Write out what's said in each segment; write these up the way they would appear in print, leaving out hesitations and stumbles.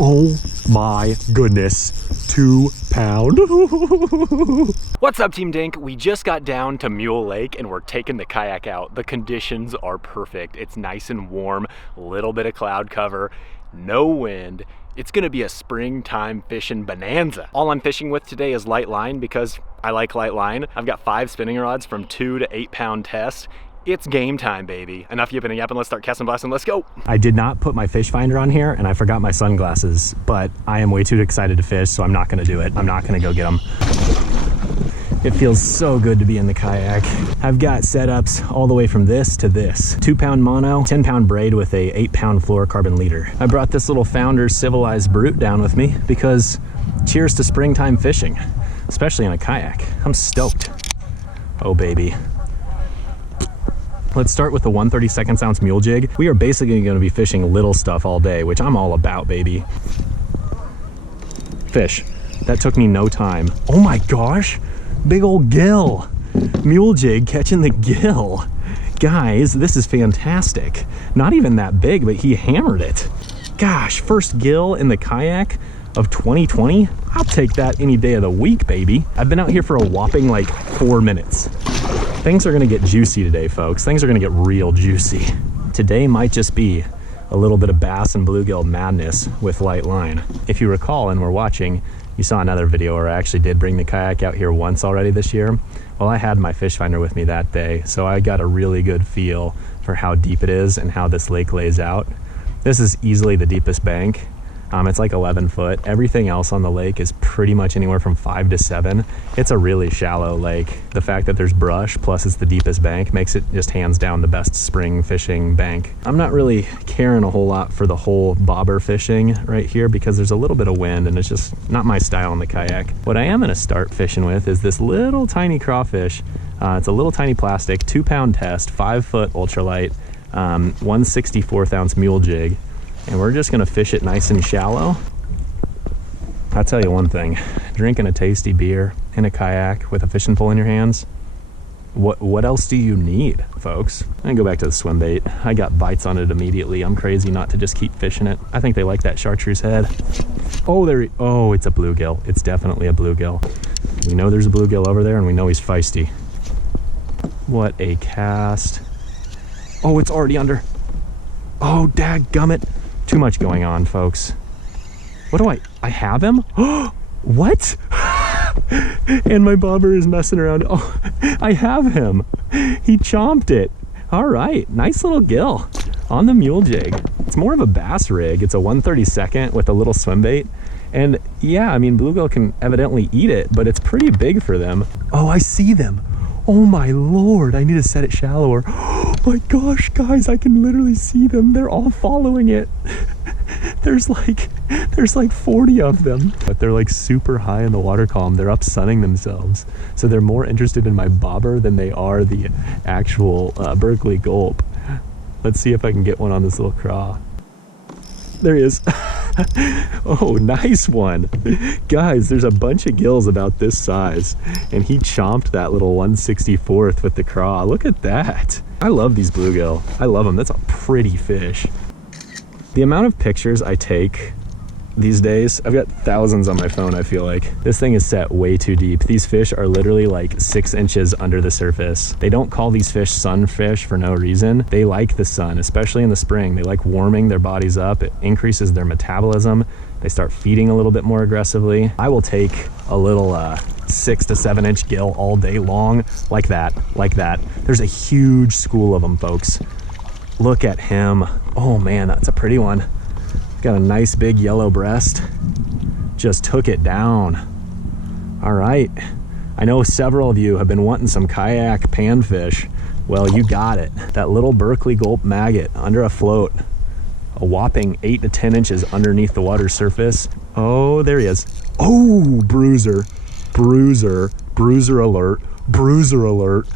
Oh my goodness, 2 pound. What's up, Team Dink? We just got down to Mule Lake and we're taking the kayak out. The conditions are perfect. It's nice and warm, a little bit of cloud cover, no wind. It's gonna be a springtime fishing bonanza. All I'm fishing with today is light line because I like light line. I've got 5 spinning rods from 2 to 8 pound test. It's game time, baby. Enough yipping and yapping, let's start casting blasting, let's go. I did not put my fish finder on here and I forgot my sunglasses, but I am way too excited to fish, so I'm not gonna do it. I'm not gonna go get them. It feels so good to be in the kayak. I've got setups all the way from this to this. 2 pound mono, 10 pound braid with a 8 pound fluorocarbon leader. I brought this little Founder Civilized Brute down with me because cheers to springtime fishing, especially in a kayak. I'm stoked. Oh baby. Let's start with the 1/32 ounce Mule Jig. We are basically gonna be fishing little stuff all day, which I'm all about, baby. Fish. That took me no time. Oh my gosh, big old gill. Mule Jig catching the gill. Guys, this is fantastic. Not even that big, but he hammered it. Gosh, first gill in the kayak of 2020. I'll take that any day of the week, baby. I've been out here for a whopping like 4 minutes. Things are gonna get juicy today, folks. Things are gonna get real juicy. Today might just be a little bit of bass and bluegill madness with light line. If you recall and were watching, you saw another video where I actually did bring the kayak out here once already this year. Well, I had my fish finder with me that day, so I got a really good feel for how deep it is and how this lake lays out. This is easily the deepest bank. It's like 11 foot. Everything else on the lake is pretty much anywhere from 5 to 7. It's a really shallow lake. The fact that there's brush, plus it's the deepest bank, makes it just hands down the best spring fishing bank. I'm not really caring a whole lot for the whole bobber fishing right here because there's a little bit of wind and it's just not my style on the kayak. What I am gonna start fishing with is this little tiny crawfish. It's a little tiny plastic, 2 pound test, 5 foot ultralight, 1/64 ounce Mule Jig. And we're just gonna fish it nice and shallow. I'll tell you one thing, drinking a tasty beer in a kayak with a fishing pole in your hands, what else do you need, folks? I'm gonna go back to the swim bait. I got bites on it immediately. I'm crazy not to just keep fishing it. I think they like that chartreuse head. Oh, it's a bluegill. It's definitely a bluegill. We know there's a bluegill over there and we know he's feisty. What a cast. Oh, it's already under. Oh, dadgummit. Too much going on, folks. What do I have him? What? And my bobber is messing around. Oh, I have him. He chomped it. All right, nice little gill on the Mule Jig. It's more of a bass rig. It's a 1/32 with a little swim bait. And yeah, I mean, bluegill can evidently eat it, but it's pretty big for them. Oh, I see them. Oh my Lord, I need to set it shallower. Oh my gosh, guys, I can literally see them. They're all following it. There's like 40 of them, but they're like super high in the water column. They're up sunning themselves. So they're more interested in my bobber than they are the actual Berkeley gulp. Let's see if I can get one on this little craw. There he is. Oh, nice one. Guys, there's a bunch of gills about this size and he chomped that little 1/64 with the craw. Look at that. I love these bluegill. I love them. That's a pretty fish. The amount of pictures I take these days, I've got thousands on my phone, I feel like. This thing is set way too deep. These fish are literally like 6 inches under the surface. They don't call these fish sunfish for no reason. They like the sun, especially in the spring. They like warming their bodies up. It increases their metabolism. They start feeding a little bit more aggressively. I will take a little 6 to 7 inch gill all day long, like that, like that. There's a huge school of them, folks. Look at him. Oh man, that's a pretty one. Got a nice big yellow breast. Just took it down. All right. I know several of you have been wanting some kayak panfish. Well, you got it. That little Berkeley gulp maggot under a float. A whopping 8 to 10 inches underneath the water surface. Oh, there he is. Oh, bruiser. Bruiser. Bruiser alert. Bruiser alert.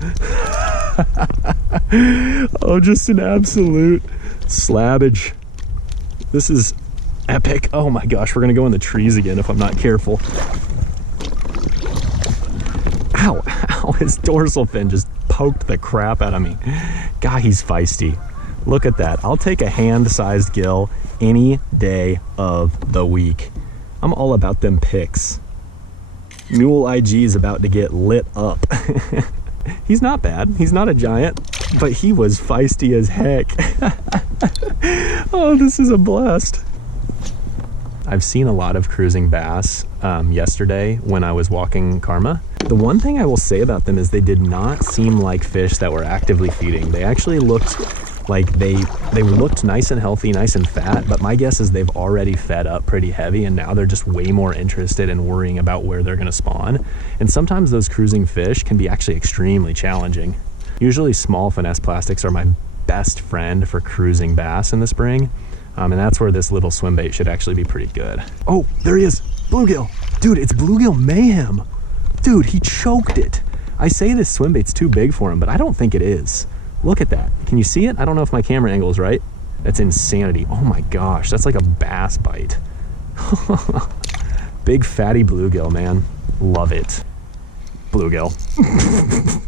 Oh, just an absolute slabbage. This is epic. Oh my gosh, we're gonna go in the trees again if I'm not careful. Ow, ow, his dorsal fin just poked the crap out of me. God, he's feisty. Look at that. I'll take a hand-sized gill any day of the week. I'm all about them pics. Mule IG is about to get lit up. He's not bad. He's not a giant, but he was feisty as heck. Oh, this is a blast. I've seen a lot of cruising bass yesterday when I was walking Karma. The one thing I will say about them is they did not seem like fish that were actively feeding. They actually looked like they looked nice and healthy, nice and fat, but my guess is they've already fed up pretty heavy and now they're just way more interested in worrying about where they're gonna spawn. And sometimes those cruising fish can be actually extremely challenging. Usually small finesse plastics are my best friend for cruising bass in the spring. And that's where this little swim bait should actually be pretty good. Oh, there he is, bluegill. Dude, it's bluegill mayhem. Dude, he choked it. I say this swim bait's too big for him, but I don't think it is. Look at that. Can you see it? I don't know if my camera angle is right. That's insanity. Oh my gosh, that's like a bass bite. Big fatty bluegill, man. Love it. Bluegill.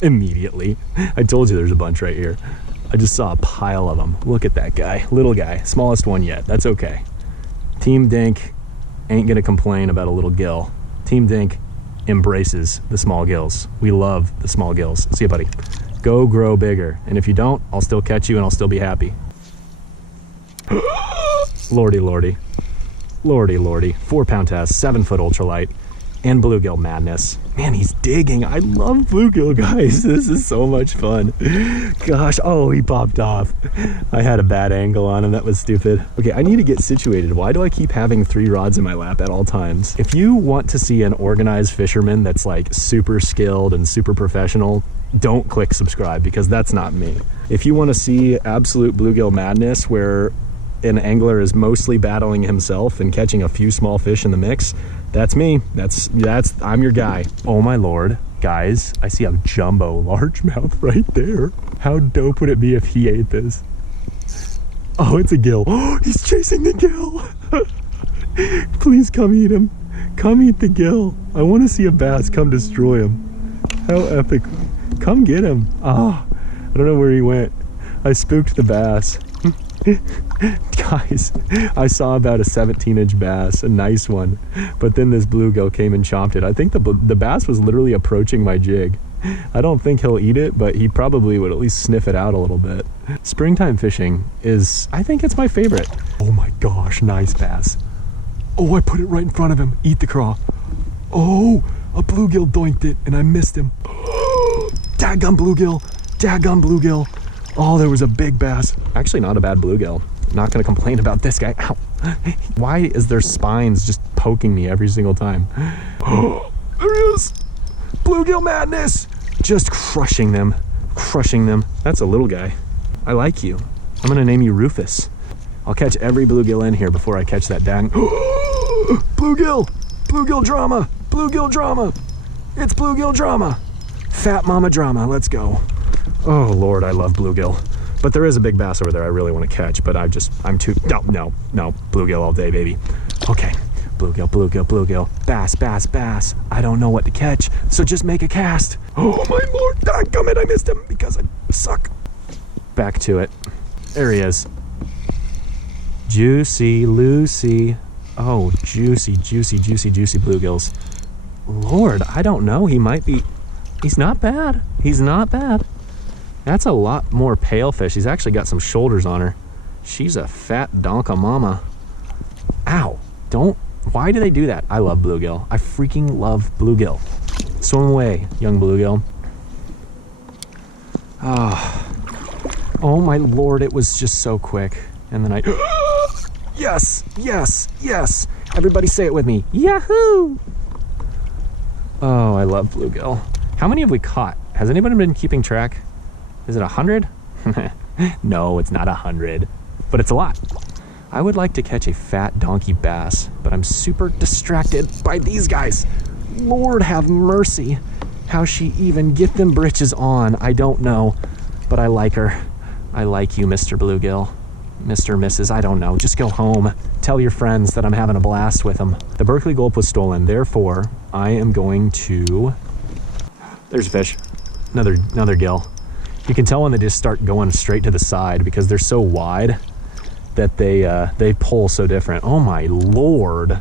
Immediately. I told you there's a bunch right here. I just saw a pile of them. Look at that guy. Little guy. Smallest one yet. That's okay. Team Dink ain't gonna complain about a little gill. Team Dink embraces the small gills. We love the small gills. See you, buddy. Go grow bigger. And if you don't, I'll still catch you and I'll still be happy. Lordy, lordy. Lordy, lordy. 4-pound test, 7-foot ultralight, and bluegill madness. Man, he's digging. I love bluegill, guys. This is so much fun. Gosh, oh, he popped off. I had a bad angle on him. That was stupid. Okay, I need to get situated. Why do I keep having 3 rods in my lap at all times? If you want to see an organized fisherman that's like super skilled and super professional, don't click subscribe, because that's not me. If you want to see absolute bluegill madness where an angler is mostly battling himself and catching a few small fish in the mix, that's me. I'm your guy. Oh my lord, guys, I see a jumbo largemouth right there. How dope would it be if he ate this? Oh, it's a gill. Oh, he's chasing the gill. Please come eat him. Come eat the gill. I want to see a bass come destroy him. How epic. Come get him. Ah, oh, I don't know where he went. I spooked the bass. Guys, I saw about a 17-inch bass, a nice one, but then this bluegill came and chomped it. I think the bass was literally approaching my jig. I don't think he'll eat it, but he probably would at least sniff it out a little bit. Springtime fishing is, I think it's my favorite. Oh my gosh, nice bass. Oh, I put it right in front of him. Eat the craw. Oh, a bluegill doinked it and I missed him. Daggum bluegill, daggum bluegill. Oh, there was a big bass. Actually, not a bad bluegill. Not gonna complain about this guy. Ow. Why is there spines just poking me every single time? Oh, there he is. Bluegill madness. Just crushing them, crushing them. That's a little guy. I like you. I'm gonna name you Rufus. I'll catch every bluegill in here before I catch that dang. Bluegill, bluegill drama, bluegill drama. It's bluegill drama. Fat mama drama, let's go. Oh Lord, I love bluegill. But there is a big bass over there I really want to catch, but I'm too, no, bluegill all day, baby. Okay, bluegill, bluegill, bluegill, bass, bass, bass. I don't know what to catch, so just make a cast. Oh my Lord, dadgummit, I missed him because I suck. Back to it. There he is. Juicy Lucy. Oh, juicy, juicy, juicy, juicy bluegills. Lord, I don't know, he might be, he's not bad. He's not bad. That's a lot more pale fish. He's actually got some shoulders on her. She's a fat donka mama. Ow, why do they do that? I love bluegill. I freaking love bluegill. Swim away, young bluegill. Oh my Lord, it was just so quick. And then yes, yes, yes. Everybody say it with me. Yahoo! Oh, I love bluegill. How many have we caught? Has anybody been keeping track? Is it 100? No, it's not 100, but it's a lot. I would like to catch a fat donkey bass, but I'm super distracted by these guys. Lord have mercy. How she even get them britches on, I don't know, but I like her. I like you, Mr. Bluegill. Mr. Mrs. I don't know, just go home. Tell your friends that I'm having a blast with them. The Berkeley gulp was stolen, therefore I am going to... There's a fish, another gill. You can tell when they just start going straight to the side because they're so wide that they pull so different. Oh my Lord.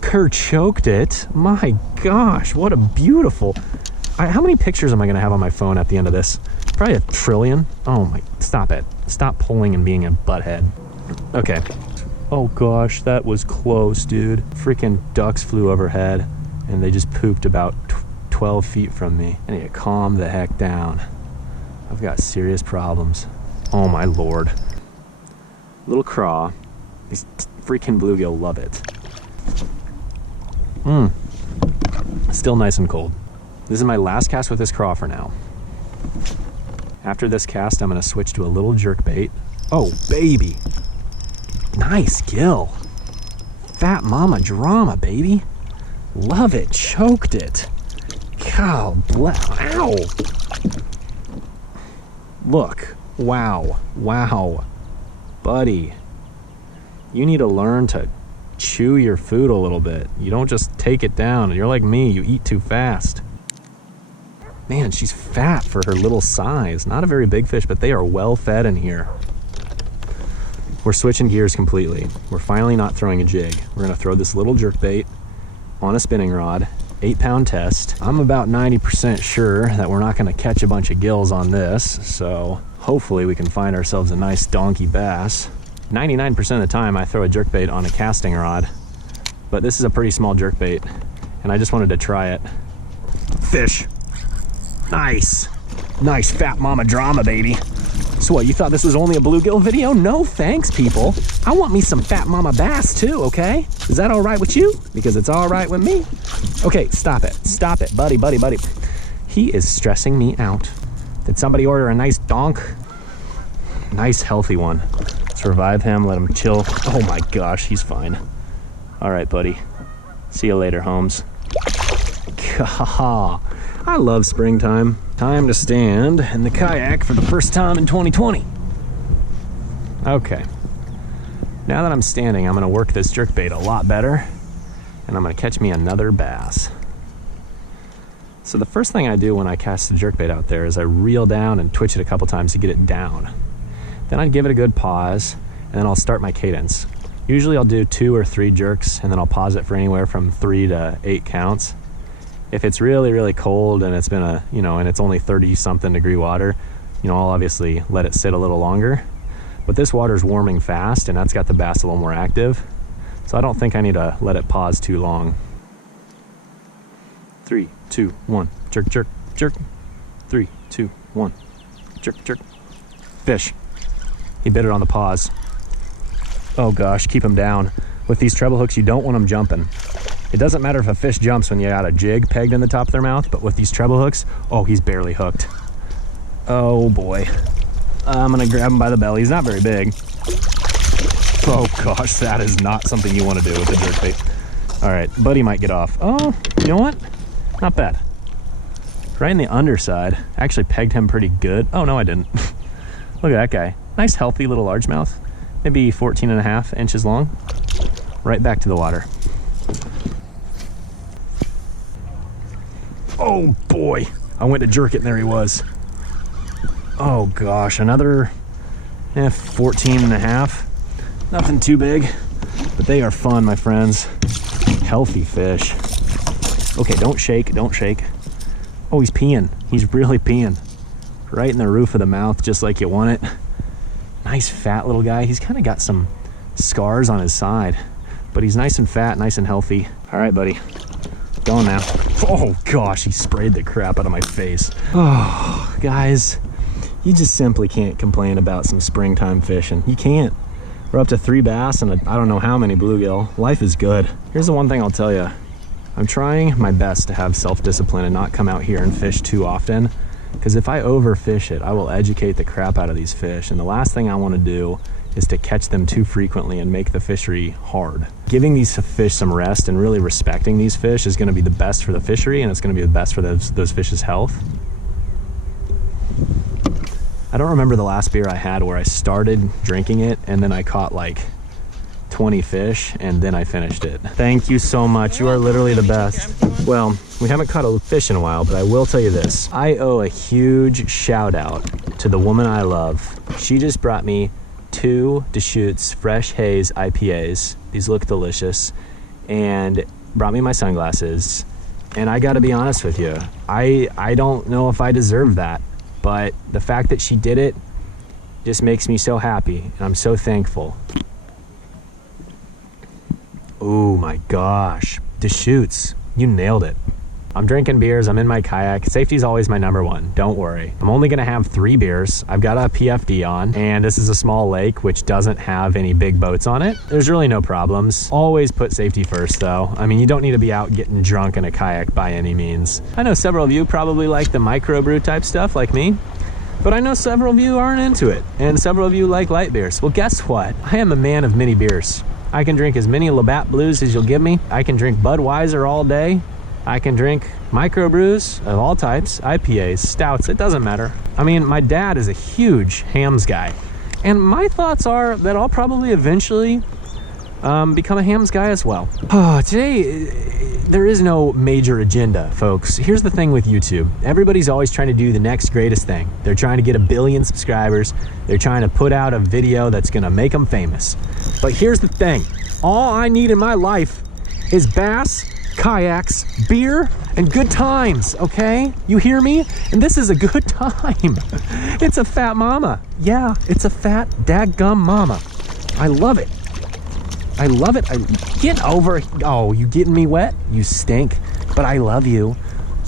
Kerr choked it. My gosh, what a beautiful... how many pictures am I gonna have on my phone at the end of this? Probably 1 trillion. Oh my, stop it. Stop pulling and being a butthead. Okay. Oh gosh, that was close, dude. Freaking ducks flew overhead and they just pooped about 12 feet from me. I need to calm the heck down. I've got serious problems. Oh my Lord. Little craw. These freaking bluegill love it. Still nice and cold. This is my last cast with this craw for now. After this cast, I'm gonna switch to a little jerkbait. Oh, baby. Nice gill. Fat mama drama, baby. Love it, choked it. God bless, ow. Look, wow, wow. Buddy, you need to learn to chew your food a little bit. You don't just take it down. You're like me, you eat too fast. Man, she's fat for her little size. Not a very big fish, but they are well fed in here. We're switching gears completely. We're finally not throwing a jig. We're gonna throw this little jerkbait on a spinning rod, 8-pound test. I'm about 90% sure that we're not gonna catch a bunch of gills on this, so hopefully we can find ourselves a nice donkey bass. 99% of the time I throw a jerkbait on a casting rod, but this is a pretty small jerkbait, and I just wanted to try it. Fish. Nice. Nice fat mama drama, baby. So what, you thought this was only a bluegill video? No thanks, people. I want me some fat mama bass too, okay? Is that all right with you? Because it's all right with me. Okay, stop it. Stop it, buddy, buddy, buddy. He is stressing me out. Did somebody order a nice donk? Nice healthy one. Let's revive him, let him chill. Oh my gosh, he's fine. All right, buddy. See you later, Holmes. Gah. I love springtime. Time to stand in the kayak for the first time in 2020. Okay. Now that I'm standing, I'm gonna work this jerkbait a lot better, and I'm gonna catch me another bass. So the first thing I do when I cast the jerkbait out there is I reel down and twitch it a couple times to get it down. Then I give it a good pause, and then I'll start my cadence. Usually I'll do 2 or 3 jerks, and then I'll pause it for anywhere from 3 to 8 counts. If it's really, really cold and it's been and it's only 30-something degree water, I'll obviously let it sit a little longer. But this water's warming fast, and that's got the bass a little more active. So I don't think I need to let it pause too long. 3, 2, 1, jerk, jerk, jerk. 3, 2, 1, jerk, jerk. Fish. He bit it on the pause. Oh gosh, keep him down. With these treble hooks, you don't want them jumping. It doesn't matter if a fish jumps when you got a jig pegged in the top of their mouth, but with these treble hooks, oh, he's barely hooked. Oh boy. I'm gonna grab him by the belly. He's not very big. Oh gosh, that is not something you want to do with a jerkbait. All right, buddy might get off. Oh, you know what? Not bad. Right in the underside. Actually pegged him pretty good. Oh no, I didn't. Look at that guy. Nice, healthy little largemouth. Maybe 14.5 inches long. Right back to the water. Oh boy, I went to jerk it and there he was. Oh gosh, another 14.5. Nothing too big, but they are fun, my friends. Healthy fish. Okay, don't shake, don't shake. Oh, he's peeing. He's really peeing. Right in the roof of the mouth, just like you want it. Nice fat little guy. He's kind of got some scars on his side, but he's nice and fat, nice and healthy. All right, buddy. Going now. Oh gosh, he sprayed the crap out of my face. Oh, guys, you just simply can't complain about some springtime fishing. You can't. We're up to 3 bass and I don't know how many bluegill. Life is good. Here's the one thing I'll tell you. I'm trying my best to have self-discipline and not come out here and fish too often, because if I overfish it, I will educate the crap out of these fish, and the last thing I want to do is to catch them too frequently and make the fishery hard. Giving these fish some rest and really respecting these fish is going to be the best for the fishery, and it's going to be the best for those fish's health. I don't remember the last beer I had where I started drinking it and then I caught like 20 fish and then I finished it. Thank you so much. You are literally the best. Well, we haven't caught a fish in a while, but I will tell you this. I owe a huge shout out to the woman I love. She just brought me 2 Deschutes Fresh Haze IPAs. These look delicious. And brought me my sunglasses. And I gotta be honest with you, I don't know if I deserve that, but the fact that she did it just makes me so happy, and I'm so thankful. Oh my gosh, Deschutes, you nailed it. I'm drinking beers, I'm in my kayak. Safety's always my number one, don't worry. I'm only gonna have 3 beers. I've got a PFD on, and this is a small lake which doesn't have any big boats on it. There's really no problems. Always put safety first though. I mean, you don't need to be out getting drunk in a kayak by any means. I know several of you probably like the microbrew type stuff like me, but I know several of you aren't into it, and several of you like light beers. Well, guess what? I am a man of many beers. I can drink as many Labatt Blues as you'll give me. I can drink Budweiser all day. I can drink microbrews of all types, IPAs, stouts, it doesn't matter. I mean, my dad is a huge hams guy, and my thoughts are that I'll probably eventually become a hams guy as well. Today, there is no major agenda, folks. Here's the thing with YouTube. Everybody's always trying to do the next greatest thing. They're trying to get 1 billion subscribers. They're trying to put out a video that's gonna make them famous. But here's the thing. All I need in my life is bass, kayaks, beer, and good times, okay? You hear me? And this is a good time. It's a fat mama. Yeah, it's a fat dadgum mama. I love it. I love it. Get over. Oh, you getting me wet? You stink, but I love you.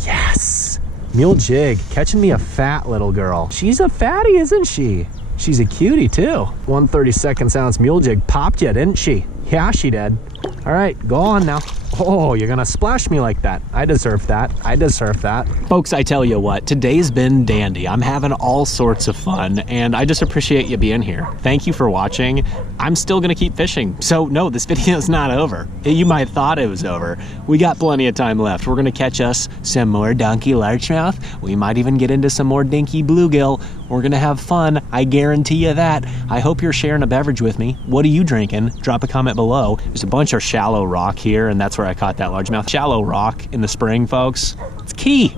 Yes. Mule Jig, catching me a fat little girl. She's a fatty, isn't she? She's a cutie too. 132nd ounce Mule Jig popped you, didn't she? Yeah, she did. All right, go on now. Oh, you're gonna splash me like that. I deserve that. I deserve that. Folks, I tell you what, today's been dandy. I'm having all sorts of fun, and I just appreciate you being here. Thank you for watching. I'm still gonna keep fishing. So no, this video is not over. You might have thought it was over. We got plenty of time left. We're gonna catch us some more donkey largemouth. We might even get into some more dinky bluegill. We're gonna have fun. I guarantee you that. I hope you're sharing a beverage with me. What are you drinking? Drop a comment below. There's a bunch of shallow rock here, and that's where I caught that largemouth. Shallow rock in the spring, folks. It's key.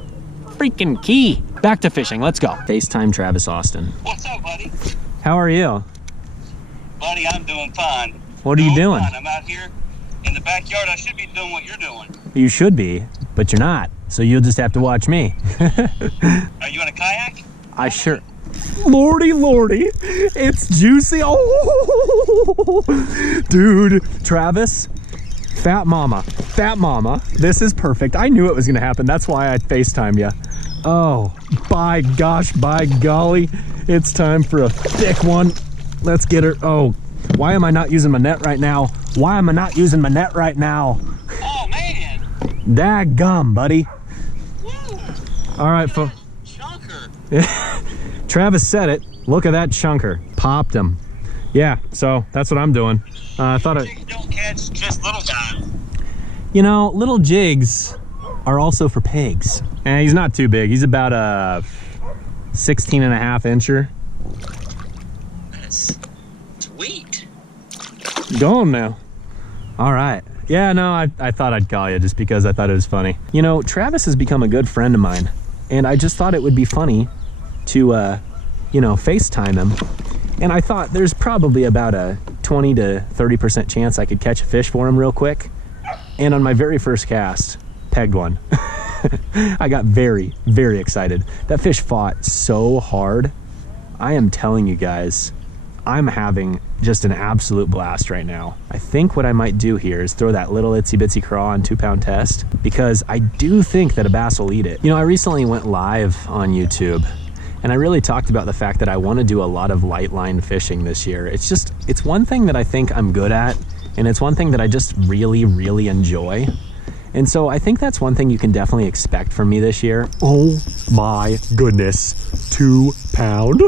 Freaking key. Back to fishing. Let's go. FaceTime Travis Austin. What's up, buddy? How are you? Buddy, I'm doing fine. What are you doing? Fine. I'm out here in the backyard. I should be doing what you're doing. You should be, but you're not. So you'll just have to watch me. Are you in a kayak? I sure. Lordy, lordy, it's juicy. Oh, dude, Travis, fat mama, this is perfect. I knew it was gonna happen. That's why I FaceTimed you. Oh, by gosh, by golly, it's time for a thick one. Let's get her. Oh, why am I not using my net right now? Why am I not using my net right now? Oh, man. Daggum, buddy. Woo. All right, folks. Chunker. Travis said it. Look at that chunker. Popped him. Yeah, so that's what I'm doing. I thought it. Jigs don't catch just little guys. You know, little jigs are also for pigs. And he's not too big. He's about a 16.5 incher. That's sweet. Go on now. All right. Yeah, no, I thought I'd call you just because I thought it was funny. You know, Travis has become a good friend of mine, and I just thought it would be funny to, you know, FaceTime him. And I thought there's probably about a 20 to 30% chance I could catch a fish for him real quick. And on my very first cast, pegged one. I got very, very excited. That fish fought so hard. I am telling you guys, I'm having just an absolute blast right now. I think what I might do here is throw that little itsy bitsy craw on 2-pound test, because I do think that a bass will eat it. You know, I recently went live on YouTube, and I really talked about the fact that I want to do a lot of light line fishing this year. It's one thing that I think I'm good at, and it's one thing that I just really, really enjoy. And so I think that's one thing you can definitely expect from me this year. Oh my goodness, 2-pound.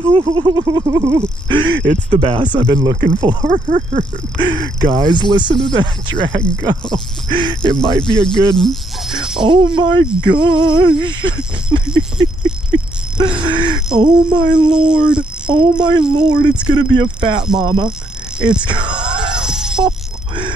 It's the bass I've been looking for. Guys, listen to that drag go. It might be a good one. Oh my gosh. Oh my lord. Oh my lord, it's gonna be a fat mama. It's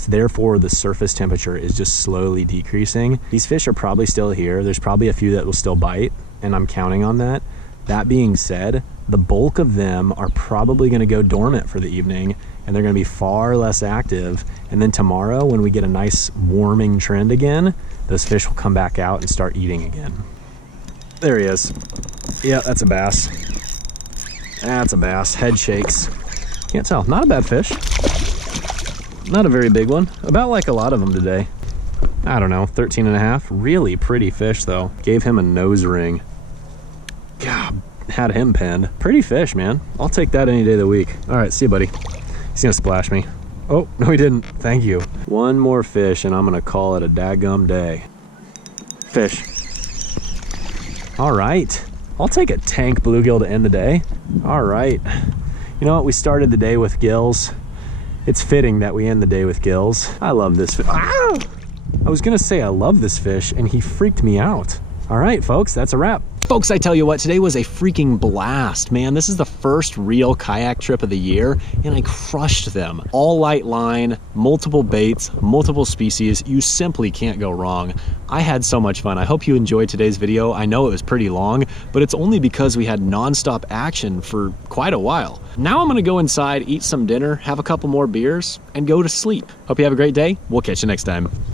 So therefore, the surface temperature is just slowly decreasing. These fish are probably still here. There's probably a few that will still bite, and I'm counting on that. That being said, the bulk of them are probably going to go dormant for the evening, and they're going to be far less active. And then tomorrow, when we get a nice warming trend again, those fish will come back out and start eating again. There he is. Yeah, that's a bass. That's a bass. Head shakes. Can't tell. Not a bad fish. Not a very big one. About like a lot of them today. I don't know, 13 and a half. Really pretty fish though. Gave him a nose ring. God, had him pinned. Pretty fish, man. I'll take that any day of the week. All right, see you, buddy. He's gonna splash me. Oh, no he didn't. Thank you. One more fish and I'm gonna call it a daggum day. Fish. All right. I'll take a tank bluegill to end the day. All right. You know what? We started the day with gills. It's fitting that we end the day with gills. I love this fish. Ah! I was gonna say I love this fish and he freaked me out. All right, folks, that's a wrap. Folks, I tell you what, today was a freaking blast, man. This is the first real kayak trip of the year, and I crushed them. All light line, multiple baits, multiple species. You simply can't go wrong. I had so much fun. I hope you enjoyed today's video. I know it was pretty long, but it's only because we had nonstop action for quite a while. Now I'm gonna go inside, eat some dinner, have a couple more beers, and go to sleep. Hope you have a great day. We'll catch you next time.